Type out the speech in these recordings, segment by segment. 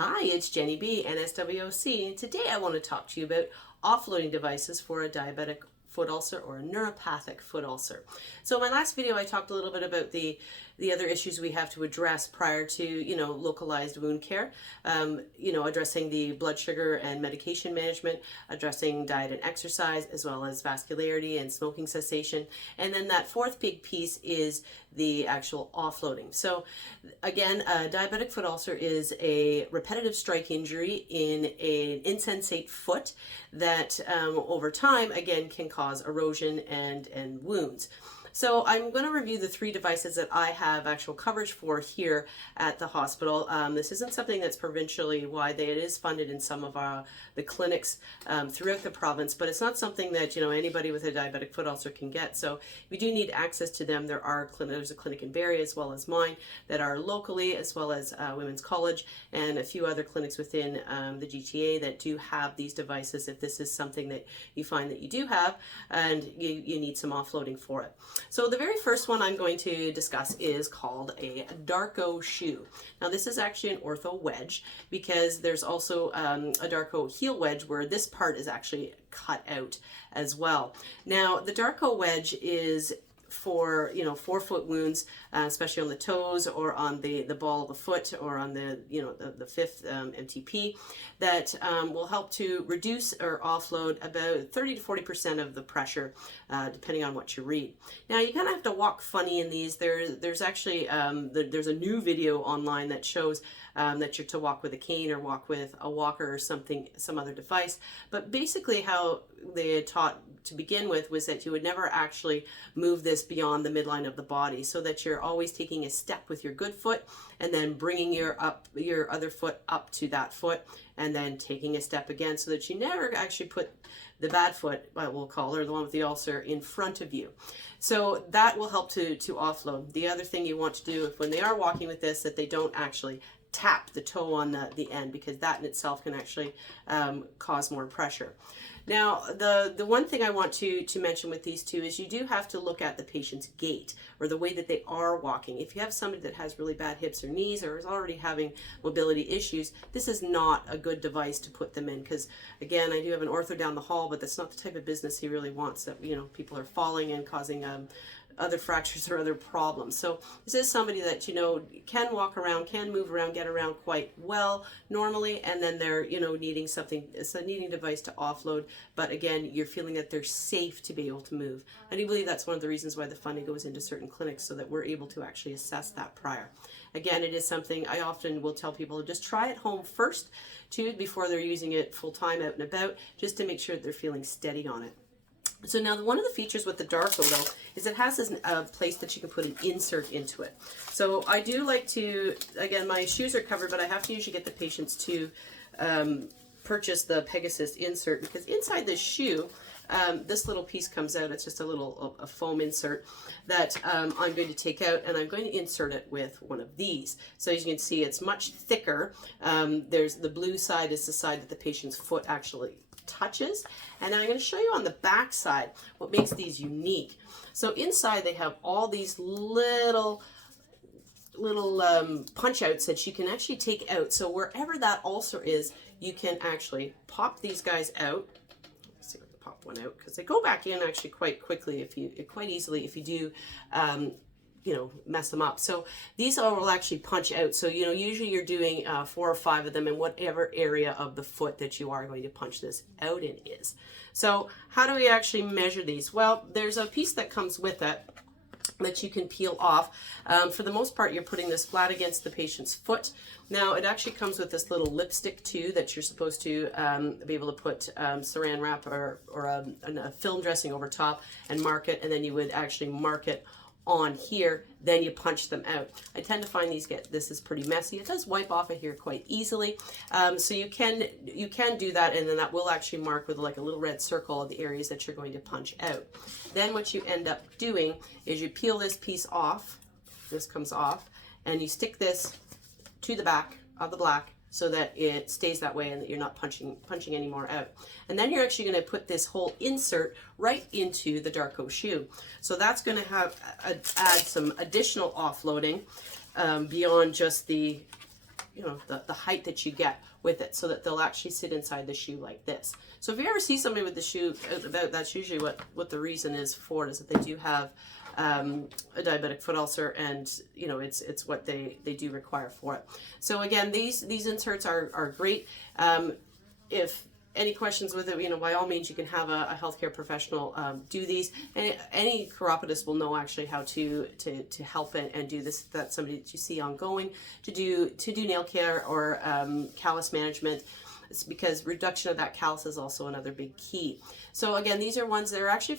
Hi, it's Jenny B, NSWOC, and today I want to talk to you about offloading devices for a diabetic foot ulcer or a neuropathic foot ulcer. So in my last video I talked a little bit about the other issues we have to address prior to, localized wound care, addressing the blood sugar and medication management, addressing diet and exercise, as well as vascularity and smoking cessation. And then that fourth big piece is the actual offloading. So again, a diabetic foot ulcer is a repetitive strike injury in an insensate foot that over time, again, can cause erosion and wounds. So I'm going to review the 3 devices that I have actual coverage for here at the hospital. This isn't something that's provincially wide. It is funded in some of the clinics throughout the province, but it's not something that anybody with a diabetic foot ulcer can get. So if you do need access to them, there's a clinic in Barrie as well as mine that are locally, as well as Women's College and a few other clinics within the GTA that do have these devices if this is something that you find that you do have and you need some offloading for it. So the very first one I'm going to discuss is called a Darko shoe. Now this is actually an ortho wedge because there's also a Darko heel wedge where this part is actually cut out as well. Now the Darko wedge is for forefoot wounds, especially on the toes or on the ball of the foot or on the fifth MTP, that will help to reduce or offload about 30 to 40% of the pressure, depending on what you read. Now you kind of have to walk funny in these. There's actually there's a new video online that shows that you're to walk with a cane or walk with a walker or some other device. But basically how they taught to begin with was that you would never actually move this beyond the midline of the body, so that you're always taking a step with your good foot and then bringing your other foot up to that foot and then taking a step again, so that you never actually put the bad foot, we'll call her, the one with the ulcer, in front of you. So that will help to offload. The other thing you want to do when they are walking with this, that they don't actually tap the toe on the end, because that in itself can actually cause more pressure. Now, the one thing I want to mention with these two is you do have to look at the patient's gait or the way that they are walking. If you have somebody that has really bad hips or knees or is already having mobility issues, this is not a good device to put them in, because again, I do have an ortho down the hall, but that's not the type of business he really wants, that people are falling and causing other fractures or other problems. So this is somebody that can walk around, can move around, get around quite well normally, and then they're needing something, it's a needing device to offload, but again, you're feeling that they're safe to be able to move. I do believe that's one of the reasons why the funding goes into certain clinics, so that we're able to actually assess that prior. Again, it is something I often will tell people to just try at home first too, before they're using it full time out and about, just to make sure that they're feeling steady on it. So now one of the features with the Darko though is it has this place that you can put an insert into it. So I do like to, again, my shoes are covered, but I have to usually get the patients to purchase the Pegasus insert, because inside this shoe, this little piece comes out. It's just a foam insert that I'm going to take out, and I'm going to insert it with one of these. So as you can see, it's much thicker. There's the blue side is the side that the patient's foot actually touches, and I'm going to show you on the back side what makes these unique. So inside they have all these little punch outs that you can actually take out. So wherever that ulcer is, you can actually pop these guys out. Let's see if I can pop one out, because they go back in actually quite quickly, quite easily if you do mess them up. So these will actually punch out. So usually you're doing 4 or 5 of them in whatever area of the foot that you are going to punch this out in is. So how do we actually measure these? Well, there's a piece that comes with it that you can peel off. For the most part, you're putting this flat against the patient's foot. Now, it actually comes with this little lipstick too that you're supposed to be able to put saran wrap or a film dressing over top and mark it, and then you would actually mark it on here, then you punch them out. I tend to find this is pretty messy. It does wipe off of here quite easily, so you can do that, and then that will actually mark with like a little red circle of the areas that you're going to punch out. Then what you end up doing is you peel this piece off. This comes off, and you stick this to the back of the black, so that it stays that way and that you're not punching any more out. And then you're actually going to put this whole insert right into the Darko shoe. So that's going to add some additional offloading beyond just the the height that you get with it, so that they'll actually sit inside the shoe like this. So if you ever see somebody with the shoe out about, that's usually what the reason is for it, is that they do have a diabetic foot ulcer, and it's what they do require for it. So again, these inserts are great. If any questions with it, by all means, you can have a healthcare professional do these. And any chiropodist will know actually how to help and do this. If that's somebody that you see ongoing to do nail care or callus management. It's because reduction of that callus is also another big key. So again, these are ones that are actually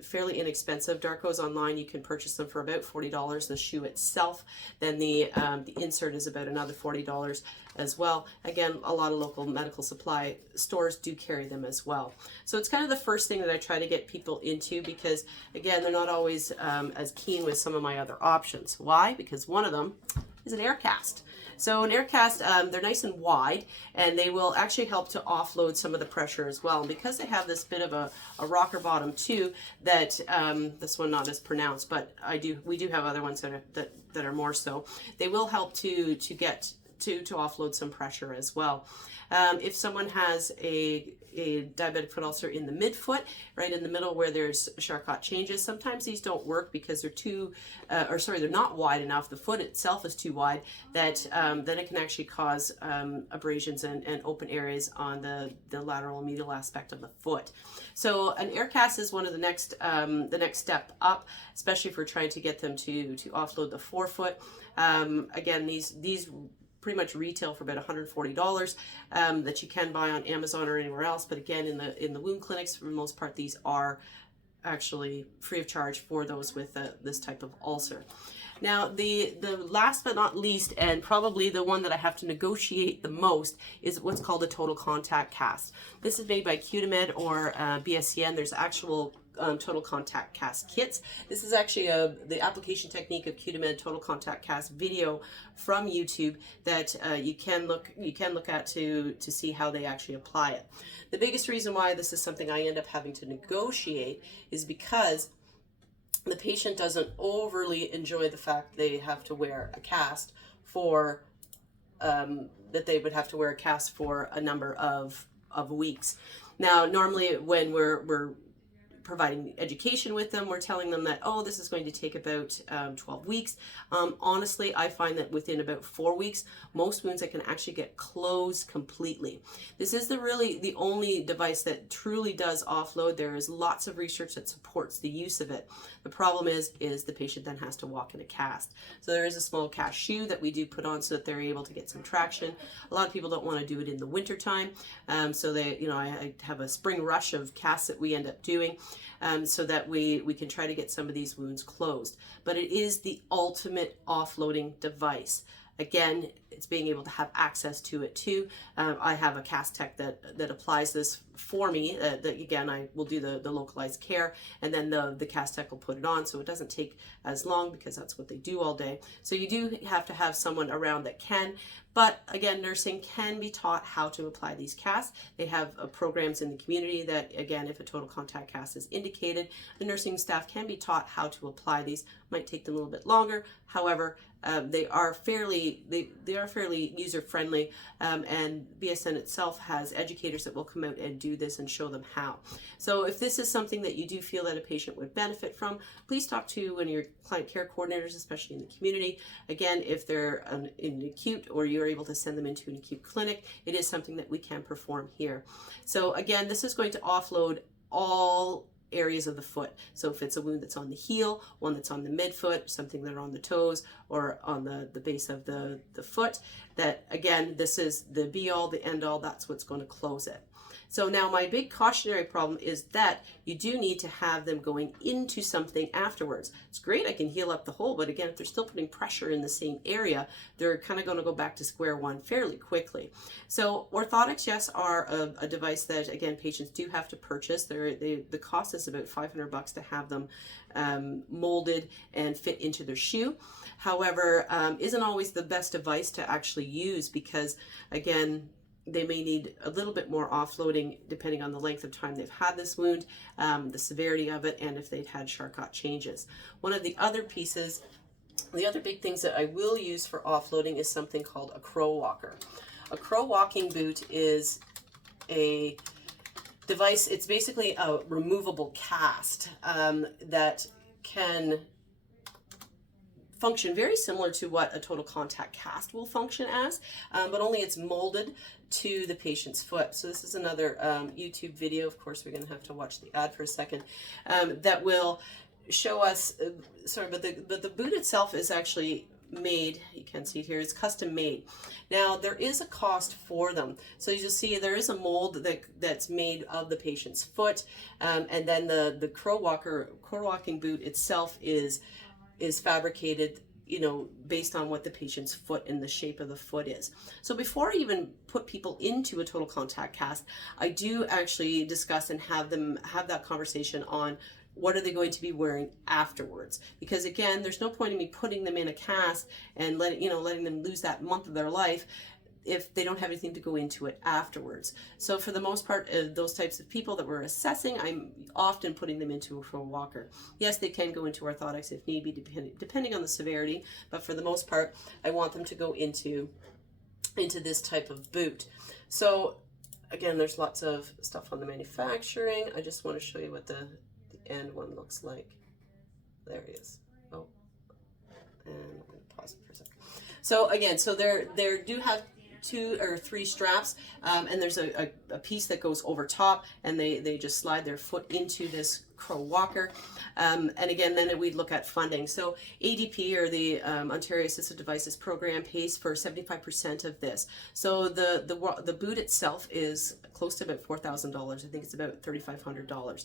fairly inexpensive. Darko's online, you can purchase them for about $40, the shoe itself. Then the insert is about another $40 as well. Again, a lot of local medical supply stores do carry them as well. So it's kind of the first thing that I try to get people into, because again, they're not always as keen with some of my other options. Why? Because one of them is an air cast. So an air cast, they're nice and wide, and they will actually help to offload some of the pressure as well. And because they have this bit of a rocker bottom too, that this one not as pronounced, but we do have other ones that are more so. They will help to get to offload some pressure as well. If someone has a diabetic foot ulcer in the midfoot, right in the middle where there's Charcot changes, sometimes these don't work because they're they're not wide enough. The foot itself is too wide, that then it can actually cause abrasions and open areas on the lateral and medial aspect of the foot. So an air cast is one of the next step up, especially if we're trying to get them to offload the forefoot. Again, these pretty much retail for about $140 that you can buy on Amazon or anywhere else. But again, in the wound clinics, for the most part, these are actually free of charge for those with this type of ulcer. Now, the last but not least, and probably the one that I have to negotiate the most, is what's called a total contact cast. This is made by Cutimed or BSCN. There's actual total contact cast kits. This is actually the application technique of Cutimed total contact cast video from YouTube that you can look at to see how they actually apply it. The biggest reason why this is something I end up having to negotiate is because the patient doesn't overly enjoy the fact they have to wear a cast for that they would have to wear a cast for a number of weeks. Now, normally when we're providing education with them, we're telling them that, oh, this is going to take about 12 weeks. Honestly, I find that within about 4 weeks, most wounds I can actually get closed completely. This is the only device that truly does offload. There is lots of research that supports the use of it. The problem is the patient then has to walk in a cast. So there is a small cast shoe that we do put on so that they're able to get some traction. A lot of people don't want to do it in the winter time. So I have a spring rush of casts that we end up doing. So that we can try to get some of these wounds closed. But it is the ultimate offloading device. Again, it's being able to have access to it too. I have a cast tech that applies this for me. That again, I will do the localized care, and then the cast tech will put it on, so it doesn't take as long because that's what they do all day. So you do have to have someone around that can. But again, nursing can be taught how to apply these casts. They have programs in the community that, again, if a total contact cast is indicated, the nursing staff can be taught how to apply these. Might take them a little bit longer. However, they are fairly user friendly, and BSN itself has educators that will come out and do this and show them how. So if this is something that you do feel that a patient would benefit from, please talk to one of your client care coordinators, especially in the community. Again, if they're in acute or you're able to send them into an acute clinic, it is something that we can perform here. So again, this is going to offload all areas of the foot. So if it's a wound that's on the heel, one that's on the midfoot, something that are on the toes or on the base of the foot, that again, this is the be all, the end all, that's what's going to close it. So now my big cautionary problem is that you do need to have them going into something afterwards. It's great, I can heal up the hole, but again, if they're still putting pressure in the same area, they're kind of going to go back to square one fairly quickly. So orthotics, yes, are a device that, again, patients do have to purchase. The cost is about $500 to have them molded and fit into their shoe. However, isn't always the best device to actually use because, again, they may need a little bit more offloading depending on the length of time they've had this wound, the severity of it, and if they've had Charcot changes. One of the other pieces The other big things that I will use for offloading is something called a crow walker. A crow walking boot is a device. It's basically a removable cast that can function very similar to what a total contact cast will function as, but only it's molded to the patient's foot. So this is another YouTube video. Of course, we're going to have to watch the ad for a second, that will show us, but the boot itself is actually made, you can see it here, it's custom made. Now there is a cost for them. So you'll see there is a mold that's made of the patient's foot, and then the crow walking boot itself is fabricated, you know, based on what the patient's foot and the shape of the foot is. So before I even put people into a total contact cast, I do actually discuss and have them have that conversation on what are they going to be wearing afterwards. Because again, there's no point in me putting them in a cast and letting them lose that month of their life if they don't have anything to go into it afterwards. So for the most part, those types of people that we're assessing, I'm often putting them into a crow walker. Yes, they can go into orthotics if need be, depending on the severity, but for the most part, I want them to go into this type of boot. So again, there's lots of stuff on the manufacturing. I just want to show you what the end one looks like. There he is. Oh, and I'm going to pause it for a second. So again, so there do have 2 or 3 straps, and there's a piece that goes over top, and they just slide their foot into this crow walker. And again, then we'd look at funding. So ADP, or the Ontario Assistive Devices Program, pays for 75% of this. So the boot itself is close to about $4,000. I think it's about $3,500.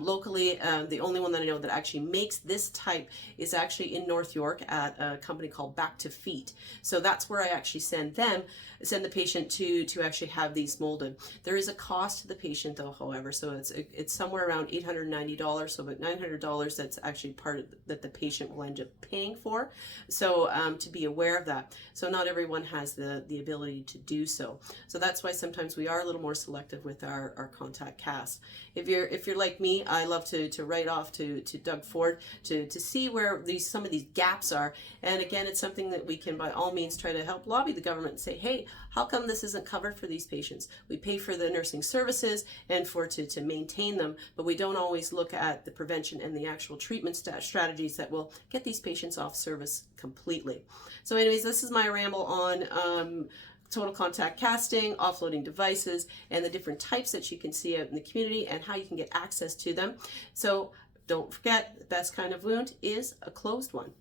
Locally, the only one that I know that actually makes this type is actually in North York at a company called Back to Feet. So that's where I actually send the patient to actually have these molded. There is a cost to the patient though, however, so it's somewhere around $890, so about $900 that's actually part of that the patient will end up paying for. So to be aware of that. So not everyone has the ability to do so. So that's why sometimes we are a little more selective with our contact cast. If you're like me, I love to write off to Doug Ford to see where some of these gaps are. And again, it's something that we can by all means try to help lobby the government and say, hey, how come this isn't covered for these patients? We pay for the nursing services and to maintain them, but we don't always look at the prevention and the actual treatment strategies that will get these patients off service completely. So anyways, this is my ramble on total contact casting, offloading devices, and the different types that you can see out in the community and how you can get access to them. So don't forget, the best kind of wound is a closed one.